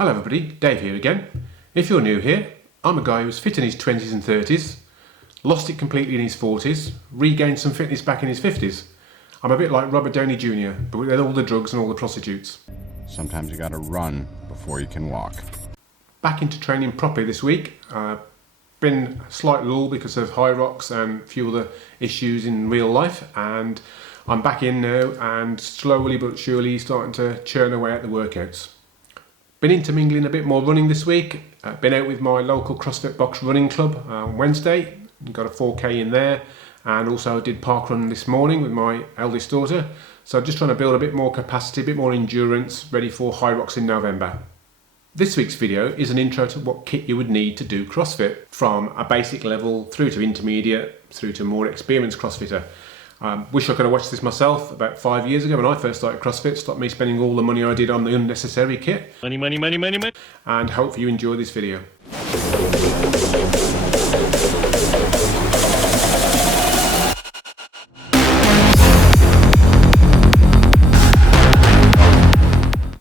Hello everybody, Dave here again. If you're new here, I'm a guy who was fit in his 20s and 30s, lost it completely in his 40s, regained some fitness back in his 50s. I'm a bit like Robert Downey Jr., but with all the drugs and all the prostitutes. Sometimes you gotta run before you can walk. Back into training properly this week. Been a slight lull because of high rocks and a few other issues in real life, and I'm back in now and slowly but surely starting to churn away at the workouts. Been intermingling a bit more running this week. Been out with my local CrossFit Box running club on Wednesday. Got a 4K in there, and also did park run this morning with my eldest daughter. So just trying to build a bit more capacity, a bit more endurance, ready for high rocks in November. This week's video is an intro to what kit you would need to do CrossFit, from a basic level through to intermediate, through to more experienced CrossFitter. Wish I could have watched this myself about 5 years ago when I first started CrossFit. Stopped me spending all the money I did on the unnecessary kit. Money, money, money, money, money. And hope you enjoy this video.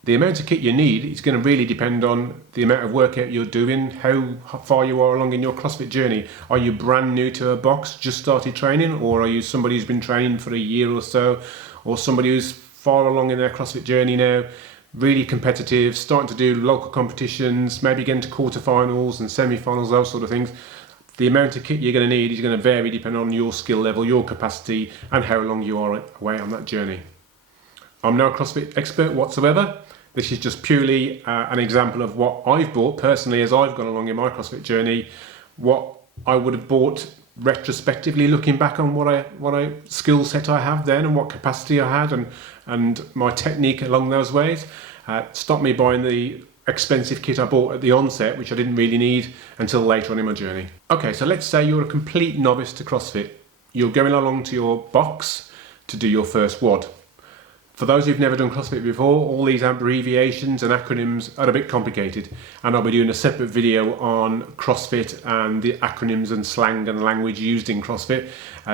The amount of kit you need is going to really depend on the amount of workout you're doing, how far you are along in your CrossFit journey. Are you brand new to a box, just started training, or are you somebody who's been training for a year or so, or somebody who's far along in their CrossFit journey now, really competitive, starting to do local competitions, maybe getting to quarterfinals and semi-finals, those sort of things. The amount of kit you're going to need is going to vary depending on your skill level, your capacity, and how long you are away on that journey. I'm no CrossFit expert whatsoever. This is just purely an example of what I've bought personally as I've gone along in my CrossFit journey, what I would have bought retrospectively, looking back on what I skill set I have then and what capacity I had and my technique along those ways. Stopped me buying the expensive kit I bought at the onset, which I didn't really need until later on in my journey. Okay, so let's say you're a complete novice to CrossFit. You're going along to your box to do your first WOD. For those who've never done CrossFit before, all these abbreviations and acronyms are a bit complicated, and I'll be doing a separate video on CrossFit and the acronyms and slang and language used in CrossFit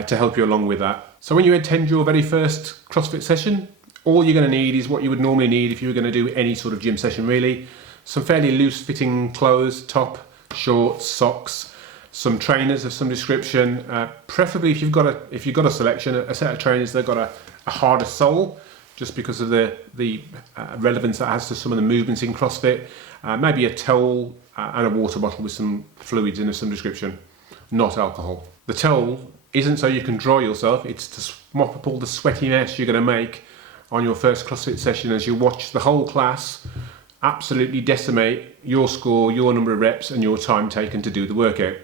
to help you along with that. So when you attend your very first CrossFit session, all you're going to need is what you would normally need if you were going to do any sort of gym session really. Some fairly loose fitting clothes, top, shorts, socks, some trainers of some description, preferably if you've got a selection, a set of trainers that have got a harder sole, just because of the relevance that has to some of the movements in CrossFit. Maybe a towel and a water bottle with some fluids in of some description, not alcohol. The towel isn't so you can dry yourself, it's to mop up all the sweaty mess you're going to make on your first CrossFit session as you watch the whole class absolutely decimate your score, your number of reps and your time taken to do the workout.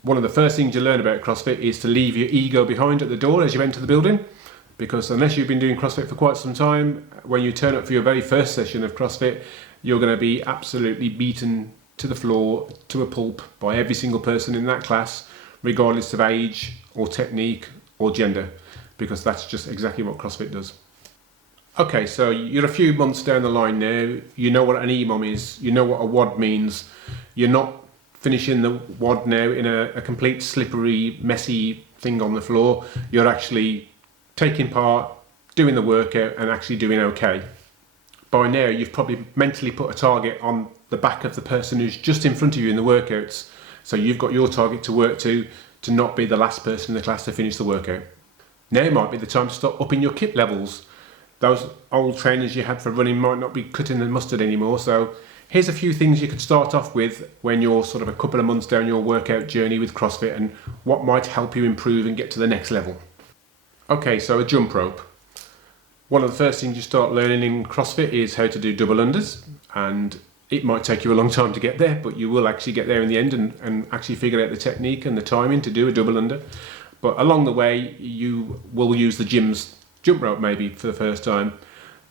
One of the first things you learn about CrossFit is to leave your ego behind at the door as you enter the building. Because unless you've been doing CrossFit for quite some time, when you turn up for your very first session of CrossFit, you're going to be absolutely beaten to the floor, to a pulp, by every single person in that class, regardless of age or technique or gender, because that's just exactly what CrossFit does. Okay, so you're a few months down the line now, you know what an EMOM is, you know what a WOD means, you're not finishing the WOD now in a complete slippery, messy thing on the floor, you're actually taking part, doing the workout and actually doing okay. By now you've probably mentally put a target on the back of the person who's just in front of you in the workouts, so you've got your target to work to not be the last person in the class to finish the workout. Now might be the time to start upping your kit levels. Those old trainers you had for running might not be cutting the mustard anymore, so here's a few things you could start off with when you're sort of a couple of months down your workout journey with CrossFit and what might help you improve and get to the next level. Okay, so a jump rope. One of the first things you start learning in CrossFit is how to do double unders, and it might take you a long time to get there, but you will actually get there in the end and actually figure out the technique and the timing to do a double under. But along the way, you will use the gym's jump rope maybe for the first time.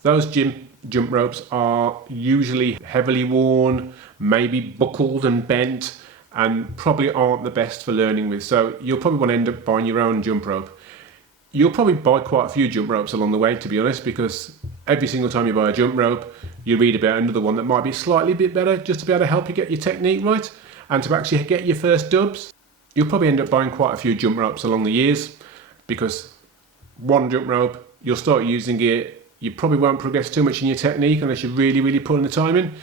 Those gym jump ropes are usually heavily worn, maybe buckled and bent, and probably aren't the best for learning with. So you'll probably want to end up buying your own jump rope. You'll probably buy quite a few jump ropes along the way, to be honest, because every single time you buy a jump rope, you read about another one that might be slightly bit better, just to be able to help you get your technique right and to actually get your first dubs. You'll probably end up buying quite a few jump ropes along the years, because one jump rope, you'll start using it, you probably won't progress too much in your technique unless you're really putting the time in.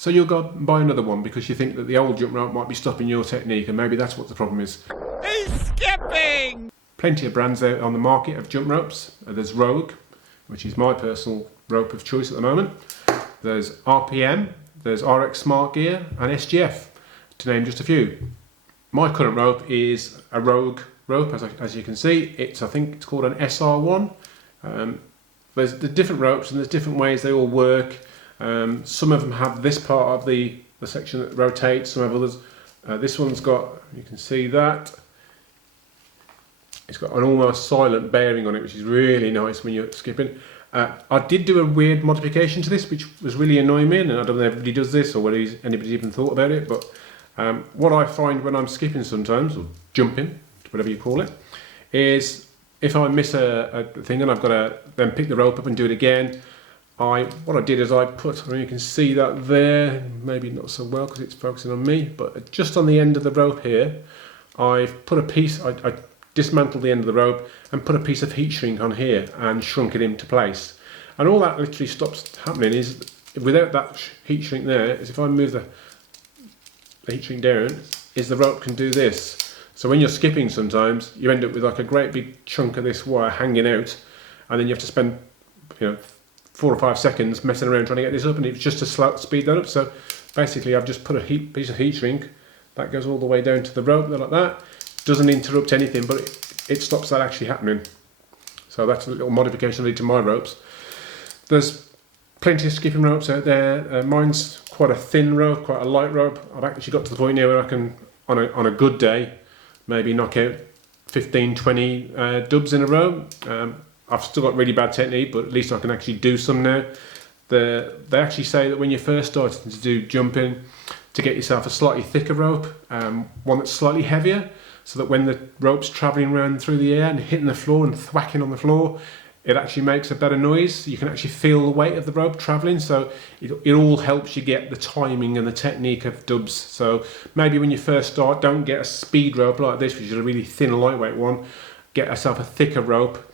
So you'll go and buy another one because you think that the old jump rope might be stopping your technique, and maybe that's what the problem is. He's skipping! Plenty of brands out on the market of jump ropes. There's Rogue, which is my personal rope of choice at the moment. There's RPM, there's RX Smart Gear, and SGF, to name just a few. My current rope is a Rogue rope, as you can see. I think it's called an SR1. There's the different ropes and there's different ways they all work. Some of them have this part of the section that rotates, some have others. This one's got, you can see that, it's got an almost silent bearing on it, which is really nice when you're skipping. I did do a weird modification to this, which was really annoying me, and I don't know if everybody does this or whether anybody's even thought about it, but what I find when I'm skipping sometimes, or jumping, whatever you call it, is if I miss a thing and I've got to then pick the rope up and do it again, what I did is I put, you can see that there, maybe not so well because it's focusing on me, but just on the end of the rope here, I've put a piece, I dismantled the end of the rope and put a piece of heat shrink on here and shrunk it into place. And all that literally stops happening is, without that heat shrink there, is if I move the heat shrink down, is the rope can do this. So when you're skipping sometimes, you end up with like a great big chunk of this wire hanging out, and then you have to spend 4 or 5 seconds messing around trying to get this up, and it's just to speed that up. So basically I've just put a piece of heat shrink that goes all the way down to the rope like that. Doesn't interrupt anything, but it stops that actually happening. So that's a little modification I did to my ropes. There's plenty of skipping ropes out there. Mine's quite a thin rope, quite a light rope. I've actually got to the point now where I can, on a good day, maybe knock out 15, 20 dubs in a row. I've still got really bad technique, but at least I can actually do some now. They actually say that when you're first starting to do jumping, to get yourself a slightly thicker rope, one that's slightly heavier, so that when the rope's travelling around through the air and hitting the floor and thwacking on the floor, it actually makes a better noise. You can actually feel the weight of the rope travelling, so it all helps you get the timing and the technique of dubs. So maybe when you first start, don't get a speed rope like this, which is a really thin, lightweight one. Get yourself a thicker rope.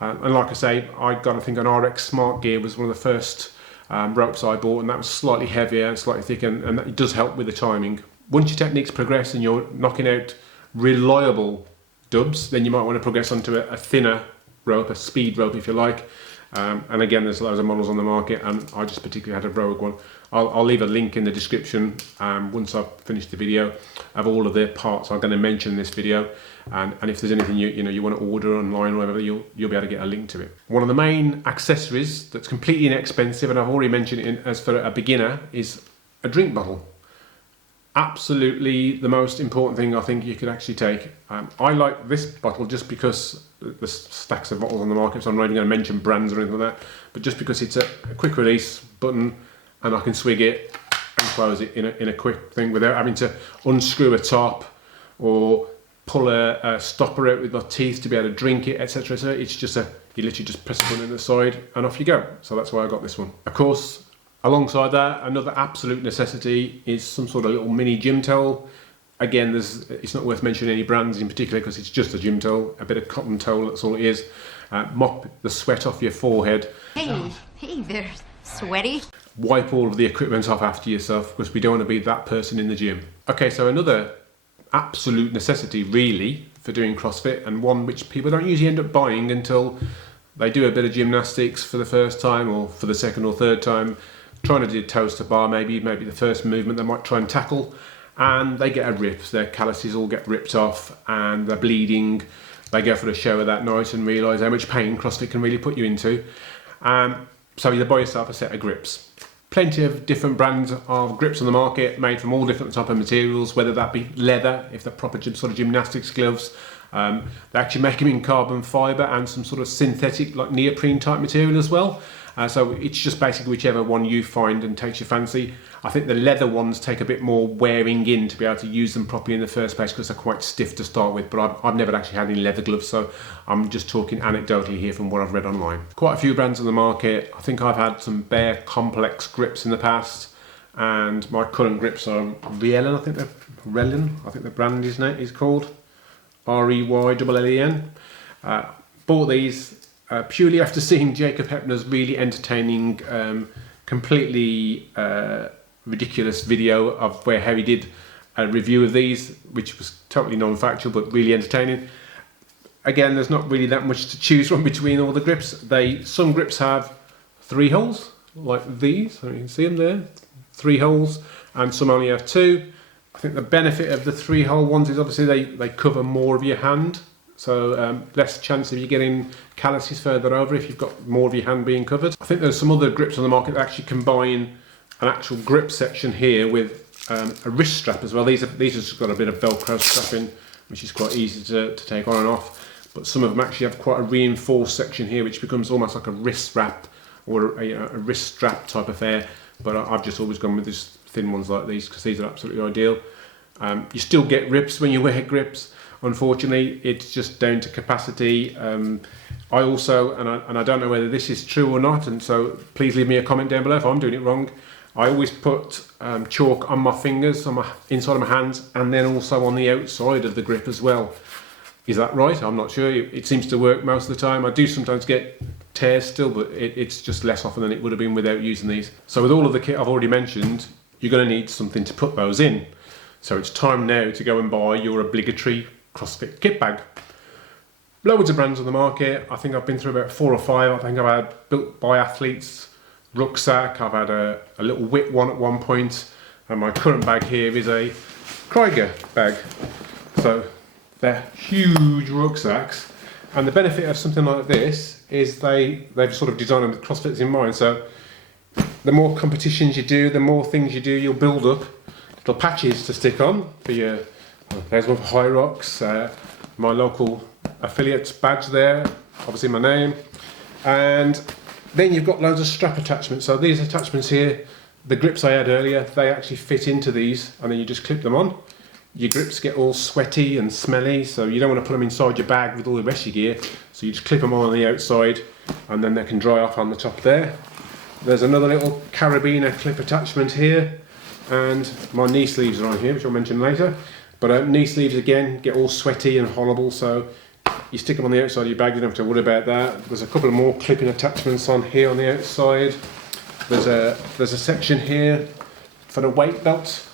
And like I say, I think an RX Smart Gear was one of the first ropes I bought, and that was slightly heavier and slightly thicker, and it does help with the timing. Once your techniques progress and you're knocking out reliable dubs, then you might want to progress onto a thinner rope, a speed rope if you like. And again, there's loads of models on the market, and I just particularly had a Rogue one. I'll leave a link in the description once I've finished the video of all of the parts I'm going to mention in this video, and if there's anything you want to order online or whatever, you'll be able to get a link to it. One of the main accessories that's completely inexpensive, and I've already mentioned it as for a beginner, is a drink bottle. Absolutely the most important thing I think you could actually take. I like this bottle just because there's stacks of bottles on the market, so I'm not even going to mention brands or anything like that, but just because it's a quick release button and I can swig it and close it in a quick thing without having to unscrew a top or pull a stopper out with my teeth to be able to drink it, etc. So it's just you literally just press a button on the side and off you go. So that's why I got this one. Of course, alongside that, another absolute necessity is some sort of little mini gym towel. Again, it's not worth mentioning any brands in particular because it's just a gym towel, a bit of cotton towel, that's all it is. Mop the sweat off your forehead. Hey there, sweaty. Wipe all of the equipment off after yourself because we don't want to be that person in the gym. Okay, so another absolute necessity really for doing CrossFit, and one which people don't usually end up buying until they do a bit of gymnastics for the first time or for the second or third time, trying to do toes to bar, maybe the first movement they might try and tackle, and they get a rip. Their calluses all get ripped off and they're bleeding. They go for a shower that night and realise how much pain CrossFit can really put you into. So you buy yourself a set of grips. Plenty of different brands of grips on the market, made from all different type of materials, whether that be leather, if they're proper sort of gymnastics gloves. They actually make them in carbon fibre and some sort of synthetic, like neoprene type material as well. So it's just basically whichever one you find and takes your fancy. I think the leather ones take a bit more wearing in to be able to use them properly in the first place because they're quite stiff to start with, but I've never actually had any leather gloves, so I'm just talking anecdotally here from what I've read online. Quite a few brands on the market. I think I've had some Bear Complex grips in the past, and my current grips are Rielen, I think the brand is called. Reylen. Bought these purely after seeing Jacob Heppner's really entertaining, completely ridiculous video of how he did a review of these, which was totally non-factual but really entertaining. Again, there's not really that much to choose from between all the grips. Some grips have 3 holes, like these, so you can see them there, 3 holes, and some only have 2. I think the benefit of the 3-hole ones is obviously they cover more of your hand, so less chance of you getting calluses further over if you've got more of your hand being covered. I think there's some other grips on the market that actually combine an actual grip section here with a wrist strap as well. These have just got a bit of Velcro strapping, which is quite easy to take on and off. But some of them actually have quite a reinforced section here, which becomes almost like a wrist wrap or a wrist strap type affair. But I've just always gone with these thin ones like these because these are absolutely ideal. You still get rips when you wear grips. Unfortunately, it's just down to capacity. I also, and I don't know whether this is true or not, and so please leave me a comment down below if I'm doing it wrong. I always put chalk on my fingers, on my inside of my hands, and then also on the outside of the grip as well. Is that right? I'm not sure. It seems to work most of the time. I do sometimes get tears still, but it's just less often than it would have been without using these. So with all of the kit I've already mentioned, you're going to need something to put those in. So it's time now to go and buy your obligatory CrossFit Kit Bag. Loads of brands on the market. I think I've been through about 4 or 5. I think I've had built by athletes rucksack. I've had a little whip one at one point, and my current bag here is a Krieger bag. So they're huge rucksacks, and the benefit of something like this is they've sort of designed them with CrossFitters in mind. So the more competitions you do, the more things you do, you'll build up little patches to stick on for your. There's one for High Rocks, my local affiliates badge there, obviously my name, and then you've got loads of strap attachments. So these attachments here, the grips I had earlier, they actually fit into these, and then you just clip them on. Your grips get all sweaty and smelly, so you don't want to put them inside your bag with all the rest of your gear, so you just clip them on the outside, and then they can dry off on the top there. There's another little carabiner clip attachment here, and my knee sleeves are on here, which I'll mention later. But knee sleeves again get all sweaty and horrible, so you stick them on the outside of your bag, you don't have to worry about that. There's a couple of more clipping attachments on here on the outside. There's a section here for the weight belt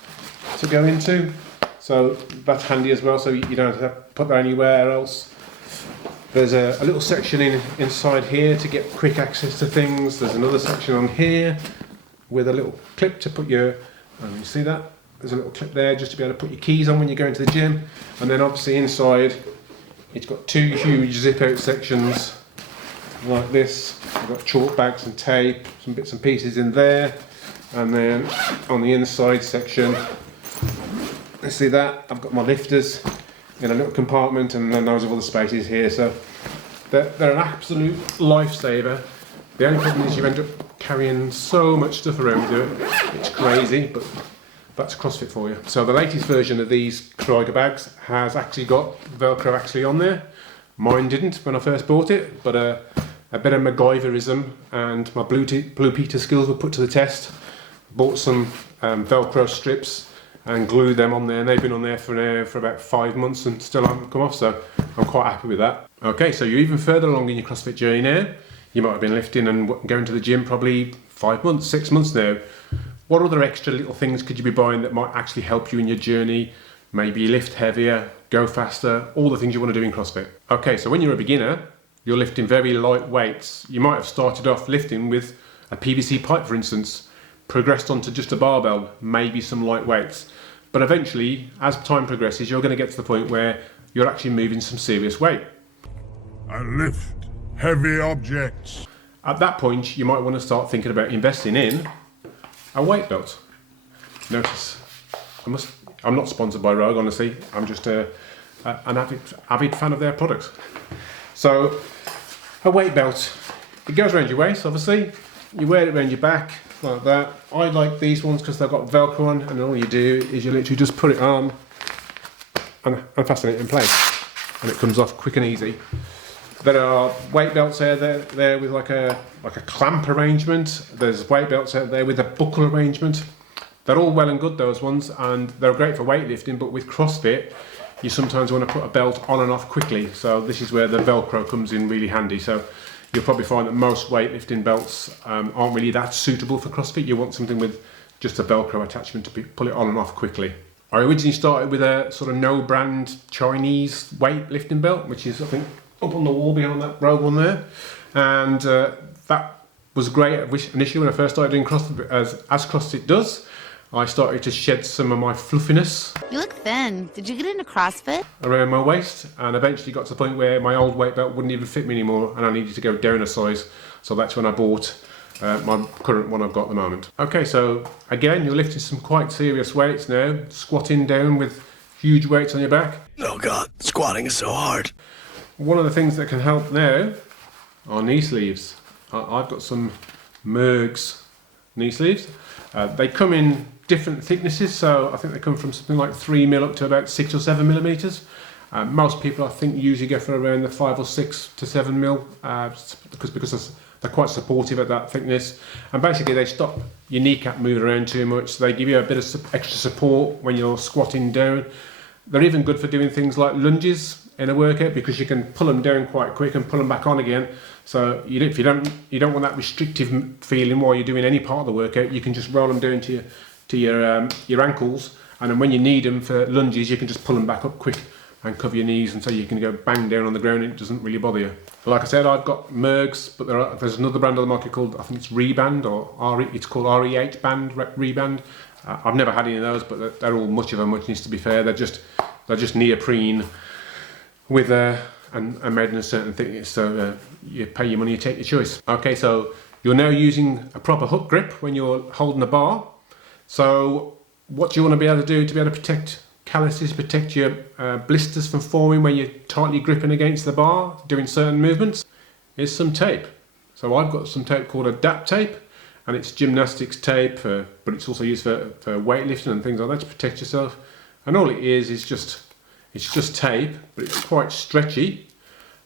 to go into, so that's handy as well, so you don't have to put that anywhere else. There's a little section inside here to get quick access to things. There's another section on here with a little clip to put your, you see that? There's a little clip there just to be able to put your keys on when you go into the gym. And then obviously inside, it's got 2 huge zip out sections like this. I've got chalk bags and tape, some bits and pieces in there. And then on the inside section, you see that? I've got my lifters in a little compartment, and then those are all the spaces here. So they're an absolute lifesaver. The only problem is you end up carrying so much stuff around with you. It's crazy, but that's CrossFit for you. So the latest version of these Krieger bags has actually got Velcro actually on there. Mine didn't when I first bought it, but a bit of MacGyverism and my Blue Peter skills were put to the test. Bought some Velcro strips and glued them on there, and they've been on there for about 5 months and still haven't come off, so I'm quite happy with that. Okay, so you're even further along in your CrossFit journey now. You might have been lifting and going to the gym probably 5 months, 6 months now. What other extra little things could you be buying that might actually help you in your journey? Maybe lift heavier, go faster, all the things you want to do in CrossFit. Okay, so when you're a beginner, you're lifting very light weights. You might have started off lifting with a PVC pipe, for instance, progressed onto just a barbell, maybe some light weights. But eventually, as time progresses, you're going to get to the point where you're actually moving some serious weight. I lift heavy objects. At that point, you might want to start thinking about investing in a weight belt. Notice, I'm not sponsored by Rogue, honestly. I'm just an avid fan of their products. So, a weight belt. It goes around your waist, obviously. You wear it around your back, like that. I like these ones because they've got Velcro on, and all you do is you literally just put it on and fasten it in place, and it comes off quick and easy. There are weight belts out there with like a clamp arrangement. There's weight belts out there with a buckle arrangement. They're all well and good, those ones, and they're great for weightlifting, but with CrossFit, you sometimes want to put a belt on and off quickly. So this is where the Velcro comes in really handy. So you'll probably find that most weightlifting belts aren't really that suitable for CrossFit. You want something with just a Velcro attachment to pull it on and off quickly. I originally started with a sort of no-brand Chinese weightlifting belt, which is, I think, up on the wall behind that row one there. And that was great initially when I first started doing CrossFit, as CrossFit does. I started to shed some of my fluffiness. You look thin. Did you get into CrossFit? Around my waist, and eventually got to the point where my old weight belt wouldn't even fit me anymore, and I needed to go down a size. So that's when I bought my current one I've got at the moment. Okay, so again, you're lifting some quite serious weights now, squatting down with huge weights on your back. Oh God, squatting is so hard. One of the things that can help now are knee sleeves. I've got some Mergs knee sleeves. They come in different thicknesses, so I think they come from something like 3mm up to about 6 or 7mm. Most people, I think, usually go for around the 5 or 6 to 7mm because they're quite supportive at that thickness. And basically, they stop your kneecap moving around too much. So they give you a bit of extra support when you're squatting down. They're even good for doing things like lunges in a workout because you can pull them down quite quick and pull them back on again. So if you don't want that restrictive feeling while you're doing any part of the workout, you can just roll them down to your ankles, and then when you need them for lunges, you can just pull them back up quick and cover your knees, and so you can go bang down on the ground and it doesn't really bother you. Like I said, I've got Mergs, but there's another brand on the market called, I think it's Reband, or it's called REH Band, Reband. I've never had any of those, but they're all much of a muchness, to be fair. They're just neoprene with and made in a certain thickness, so you pay your money, you take your choice. Okay, so you're now using a proper hook grip when you're holding a bar. So what do you want to be able to do to be able to protect calluses, protect your blisters from forming when you're tightly gripping against the bar, doing certain movements? Is some tape. So I've got some tape called a Dap Tape, and it's gymnastics tape, but it's also used for weightlifting and things like that to protect yourself. And all it is just tape, but it's quite stretchy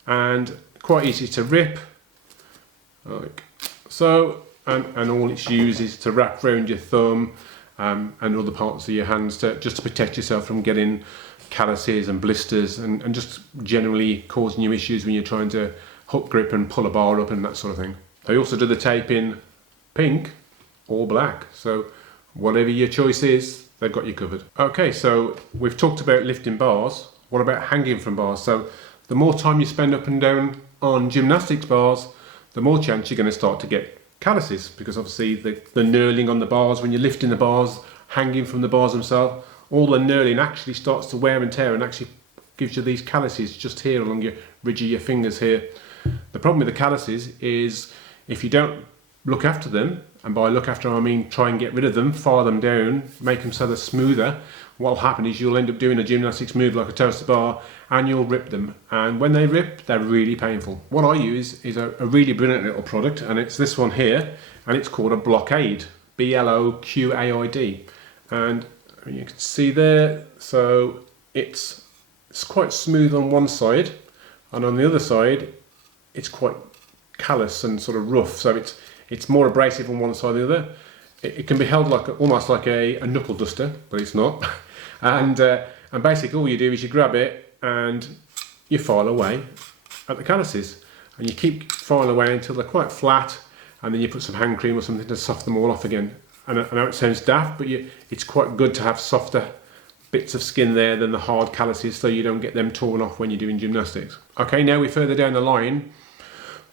and quite easy to rip, like so. And all it's used is to wrap around your thumb and other parts of your hands just to protect yourself from getting calluses and blisters and just generally causing you issues when you're trying to hook grip and pull a bar up and that sort of thing. They also do the tape in pink or black, so whatever your choice is, they've got you covered. Okay, so we've talked about lifting bars. What about hanging from bars? So the more time you spend up and down on gymnastics bars, the more chance you're going to start to get calluses, because obviously the knurling on the bars, when you're lifting the bars, hanging from the bars themselves, all the knurling actually starts to wear and tear and actually gives you these calluses just here along your ridge of your fingers here. The problem with the calluses is if you don't look after them, and by look after I mean try and get rid of them, fire them down, make them so they're smoother, what'll happen is you'll end up doing a gymnastics move like a toaster bar and you'll rip them, and when they rip, they're really painful. What I use is a really brilliant little product, and it's this one here, and it's called a Blockade, BLOQAID, and you can see there, so it's quite smooth on one side, and on the other side it's quite callous and sort of rough, so it's more abrasive on one side than the other. It can be held like almost like a knuckle duster, but it's not. And basically all you do is you grab it and you file away at the calluses, and you keep filing away until they're quite flat, and then you put some hand cream or something to soften them all off again. And I know it sounds daft, but it's quite good to have softer bits of skin there than the hard calluses, so you don't get them torn off when you're doing gymnastics. Okay, now we're further down the line.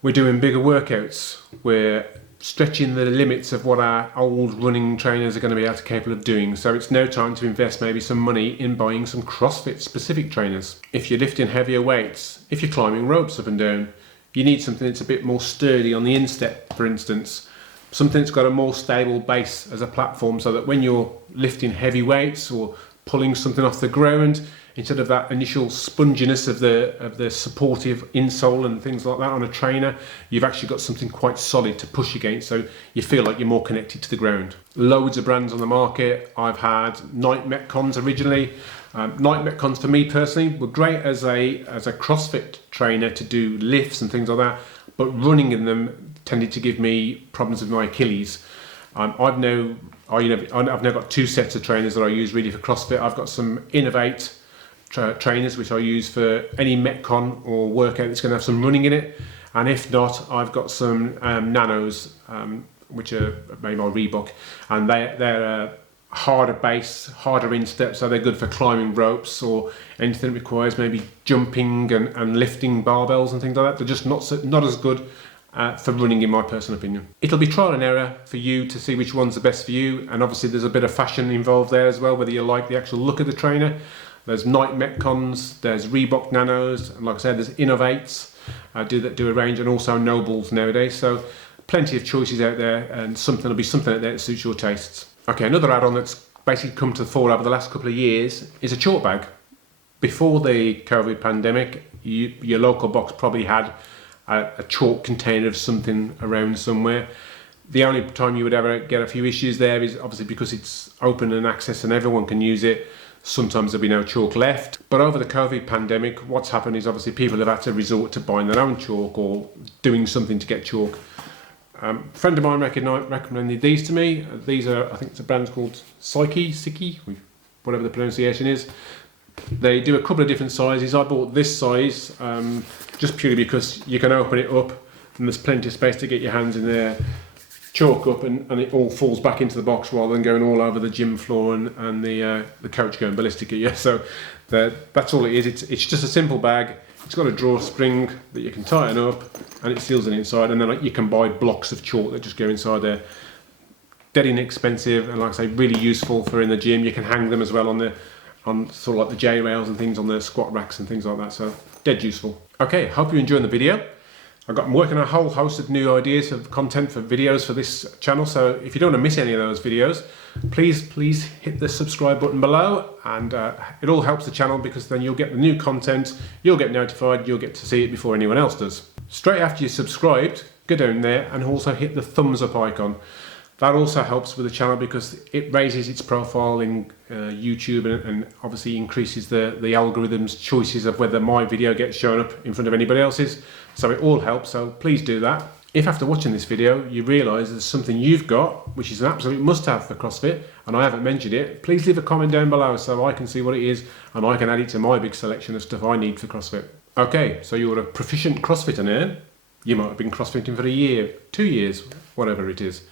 We're doing bigger workouts. We're stretching the limits of what our old running trainers are going to be capable of doing. So it's now time to invest maybe some money in buying some CrossFit specific trainers. If you're lifting heavier weights, if you're climbing ropes up and down, you need something that's a bit more sturdy on the instep, for instance. Something that's got a more stable base as a platform, so that when you're lifting heavy weights or pulling something off the ground, instead of that initial sponginess of the supportive insole and things like that on a trainer, you've actually got something quite solid to push against, so you feel like you're more connected to the ground. Loads of brands on the market. I've had Night Metcons originally. Night Metcons for me personally were great as a CrossFit trainer to do lifts and things like that, but running in them tended to give me problems with my Achilles. I've now got two sets of trainers that I use really for CrossFit. I've got some Innovate trainers which I use for any Metcon or workout that's going to have some running in it, and if not, I've got some Nanos which are made by Reebok, and they're harder base, harder instep, so they're good for climbing ropes or anything that requires maybe jumping and lifting barbells and things like that. They're just not as good for running, in my personal opinion. It'll be trial and error for you to see which one's the best for you, and obviously there's a bit of fashion involved there as well, whether you like the actual look of the trainer. There's Nike Metcons, there's Reebok Nanos, and like I said, there's Innovates, do a range, and also Nobles nowadays. So plenty of choices out there, and there'll be something out there that suits your tastes. Okay, another add-on that's basically come to the fore over the last couple of years is a chalk bag. Before the COVID pandemic, your local box probably had a chalk container of something around somewhere. The only time you would ever get a few issues there is obviously because it's open and access and everyone can use it. Sometimes there'll be no chalk left. But over the COVID pandemic, what's happened is obviously people have had to resort to buying their own chalk or doing something to get chalk. A friend of mine recommended these to me. These are, I think it's a brand called Psyche, whatever the pronunciation is. They do a couple of different sizes. I bought this size just purely because you can open it up and there's plenty of space to get your hands in there, chalk up, and it all falls back into the box rather than going all over the gym floor and the coach going ballistic at you. So that's all it is. It's just a simple bag. It's got a drawstring that you can tighten up and it seals it inside, and then you can buy blocks of chalk that just go inside there. Dead inexpensive, and like I say, really useful for in the gym. You can hang them as well on sort of like the J rails and things on the squat racks and things like that, so dead useful. Okay, hope you're enjoying the video. I'm working on a whole host of new ideas of content for videos for this channel, so if you don't want to miss any of those videos, please hit the subscribe button below, and it all helps the channel because then you'll get the new content, you'll get notified, you'll get to see it before anyone else does. Straight after you're subscribed, go down there and also hit the thumbs up icon. That also helps with the channel because it raises its profile in YouTube and obviously increases the algorithm's choices of whether my video gets shown up in front of anybody else's. So it all helps, so please do that. If after watching this video you realise there's something you've got which is an absolute must-have for CrossFit and I haven't mentioned it, please leave a comment down below so I can see what it is and I can add it to my big selection of stuff I need for CrossFit. Okay, so you're a proficient CrossFitter now. You might have been CrossFitting for a year, 2 years, whatever it is.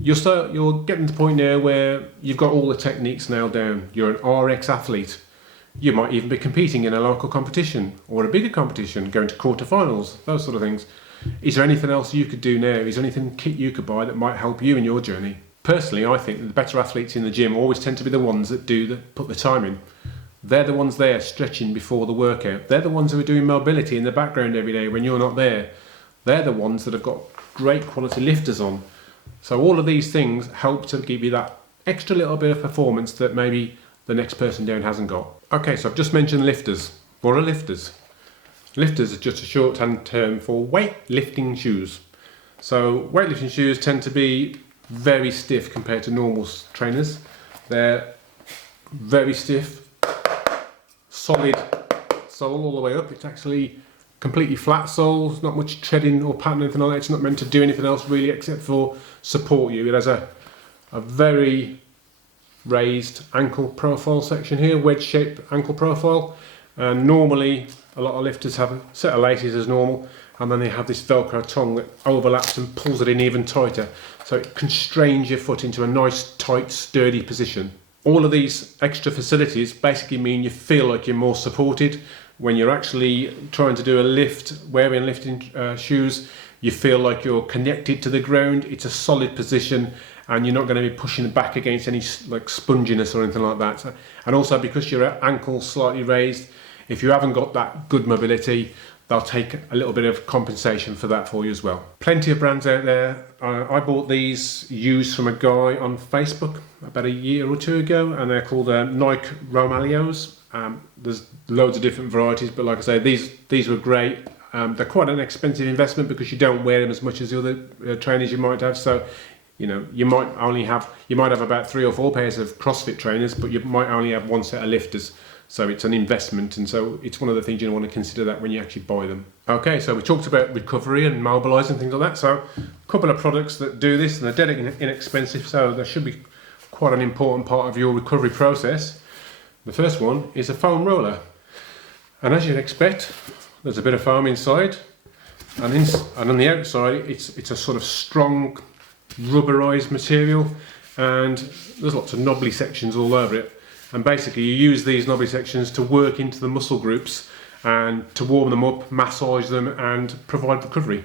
You're getting to the point now where you've got all the techniques nailed down. You're an RX athlete. You might even be competing in a local competition or a bigger competition, going to quarterfinals, those sort of things. Is there anything else you could do now? Is there anything kit you could buy that might help you in your journey? Personally, I think that the better athletes in the gym always tend to be the ones that put the time in. They're the ones there stretching before the workout. They're the ones who are doing mobility in the background every day when you're not there. They're the ones that have got great quality lifters on. So all of these things help to give you that extra little bit of performance that maybe the next person down hasn't got. Okay, so I've just mentioned lifters. What are lifters? Lifters are just a shorthand term for weightlifting shoes. So weightlifting shoes tend to be very stiff compared to normal trainers. They're very stiff, solid sole all the way up. It's actually completely flat soles, not much treading or pattern or anything like that. It's not meant to do anything else really except for support you. It has a very raised ankle profile section here, wedge shaped ankle profile, and normally a lot of lifters have a set of laces as normal, and then they have this Velcro tongue that overlaps and pulls it in even tighter, so it constrains your foot into a nice tight sturdy position. All of these extra facilities basically mean you feel like you're more supported. When you're actually trying to do a lift, wearing lifting shoes, you feel like you're connected to the ground. It's a solid position and you're not going to be pushing back against any like sponginess or anything like that. And also because your ankle's slightly raised, if you haven't got that good mobility, they'll take a little bit of compensation for that for you as well. Plenty of brands out there. I bought these used from a guy on Facebook about a year or two ago, and they're called Nike Romanios. There's loads of different varieties, but like I say, these were great. They're quite an expensive investment because you don't wear them as much as the other trainers you might have. So, you know, you might have about 3 or 4 pairs of CrossFit trainers, but you might only have 1 set of lifters. So it's an investment, and so it's one of the things you want to consider that when you actually buy them. Okay, so we talked about recovery and mobilising, things like that. So a couple of products that do this, and they're dead inexpensive, so they should be quite an important part of your recovery process. The first one is a foam roller, and as you'd expect, there's a bit of foam inside, and on the outside it's a sort of strong rubberized material, and there's lots of knobbly sections all over it. And basically you use these knobbly sections to work into the muscle groups and to warm them up, massage them and provide recovery.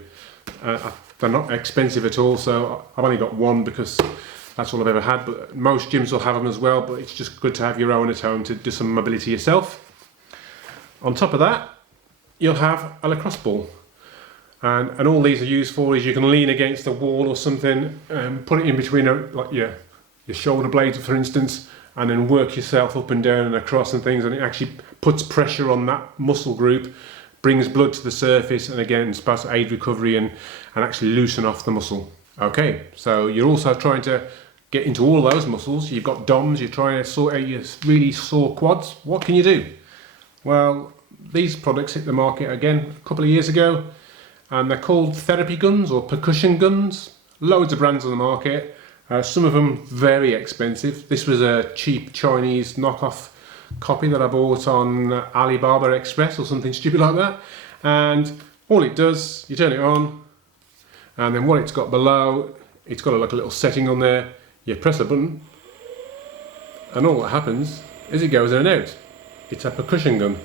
They're not expensive at all, so I've only got one because that's all I've ever had, but most gyms will have them as well, but it's just good to have your own at home to do some mobility yourself. On top of that, you'll have a lacrosse ball. And all these are used for is you can lean against a wall or something, put it in between your shoulder blades, for instance, and then work yourself up and down and across and things, and it actually puts pressure on that muscle group, brings blood to the surface, and again it's supposed to aid recovery and actually loosen off the muscle. Okay, so you're also trying to get into all those muscles. You've got DOMs, you're trying to sort out your really sore quads. What can you do? Well, these products hit the market again a couple of years ago, and they're called therapy guns or percussion guns. Loads of brands on the market, some of them very expensive. This was a cheap Chinese knockoff copy that I bought on Alibaba Express or something stupid like that. And all it does, you turn it on, and then what it's got below, it's got like a little setting on there. You press a button, and all that happens is it goes in and out. It's a percussion gun,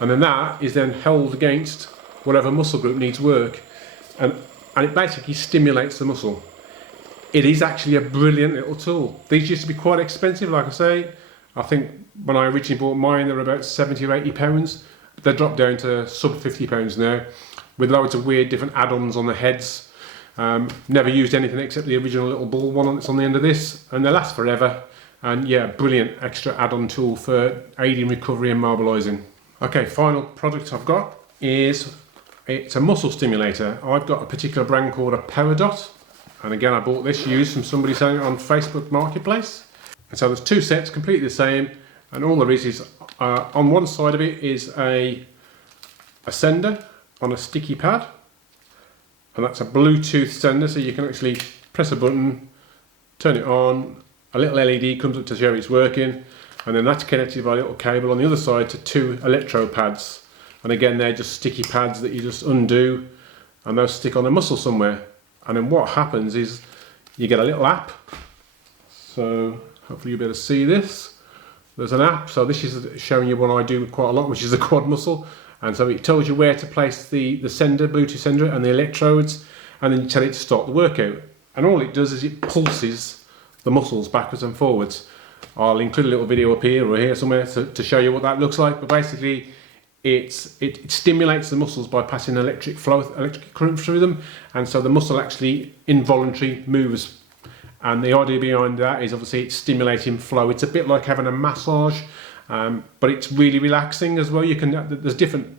and then that is then held against whatever muscle group needs work, and it basically stimulates the muscle. It is actually a brilliant little tool. These used to be quite expensive, like I say. I think when I originally bought mine, they were about 70 or 80 pounds. They're dropped down to sub 50 pounds now, with loads of weird different add-ons on the heads. Never used anything except the original little ball one that's on the end of this, and they last forever. And yeah, brilliant extra add-on tool for aiding recovery and mobilising. Okay, final product I've got is, it's a muscle stimulator. I've got a particular brand called a Power-Dot, and again I bought this used from somebody selling it on Facebook Marketplace. And so there's two sets, completely the same, and all there is on one side of it is a sender on a sticky pad, and that's a Bluetooth sender, so you can actually press a button, turn it on, a little LED comes up to show it's working, and then that's connected by a little cable on the other side to two Electro Pads. And again, they're just sticky pads that you just undo, and those stick on a muscle somewhere. And then what happens is you get a little app. So hopefully you'll be able to see this. There's an app, so this is showing you what I do quite a lot, which is the quad muscle. And so it tells you where to place the sender, Bluetooth sender, and the electrodes, and then you tell it to start the workout. And all it does is it pulses the muscles backwards and forwards. I'll include a little video up here or here somewhere to show you what that looks like. But basically, it stimulates the muscles by passing electric current through them, and so the muscle actually involuntarily moves. And the idea behind that is obviously it's stimulating flow. It's a bit like having a massage, but it's really relaxing as well. There's different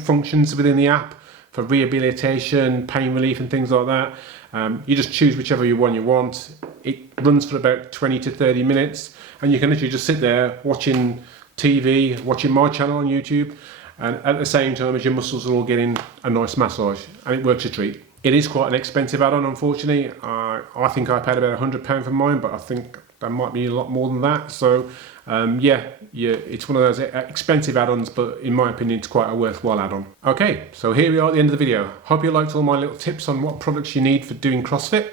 functions within the app for rehabilitation, pain relief, and things like that. You just choose whichever one you want. It runs for about 20 to 30 minutes, and you can literally just sit there watching TV, watching my channel on YouTube, and at the same time as your muscles are all getting a nice massage, and it works a treat. It is quite an expensive add-on, unfortunately. I think I paid about £100 for mine, but I think there might be a lot more than that. So yeah, it's one of those expensive add-ons, but in my opinion, it's quite a worthwhile add-on. Okay, so here we are at the end of the video. Hope you liked all my little tips on what products you need for doing CrossFit.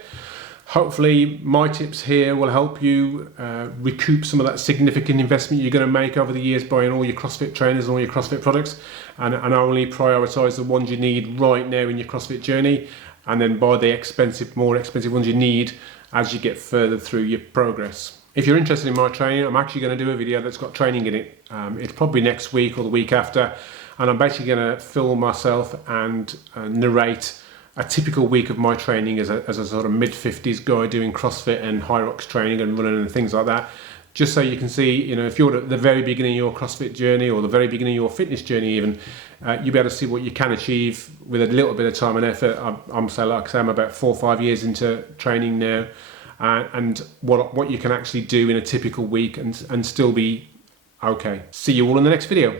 Hopefully my tips here will help you recoup some of that significant investment you're going to make over the years buying all your CrossFit trainers and all your CrossFit products, and only prioritise the ones you need right now in your CrossFit journey, and then buy the more expensive ones you need as you get further through your progress. If you're interested in my training, I'm actually going to do a video that's got training in it. It's probably next week or the week after, and I'm basically going to film myself and narrate a typical week of my training as a sort of mid-50s guy doing CrossFit and high rocks training and running and things like that, just so you can see, if you're at the very beginning of your CrossFit journey or the very beginning of your fitness journey even, you'll be able to see what you can achieve with a little bit of time and effort. I'm about 4 or 5 years into training now, and what you can actually do in a typical week and still be okay. See you all in the next video.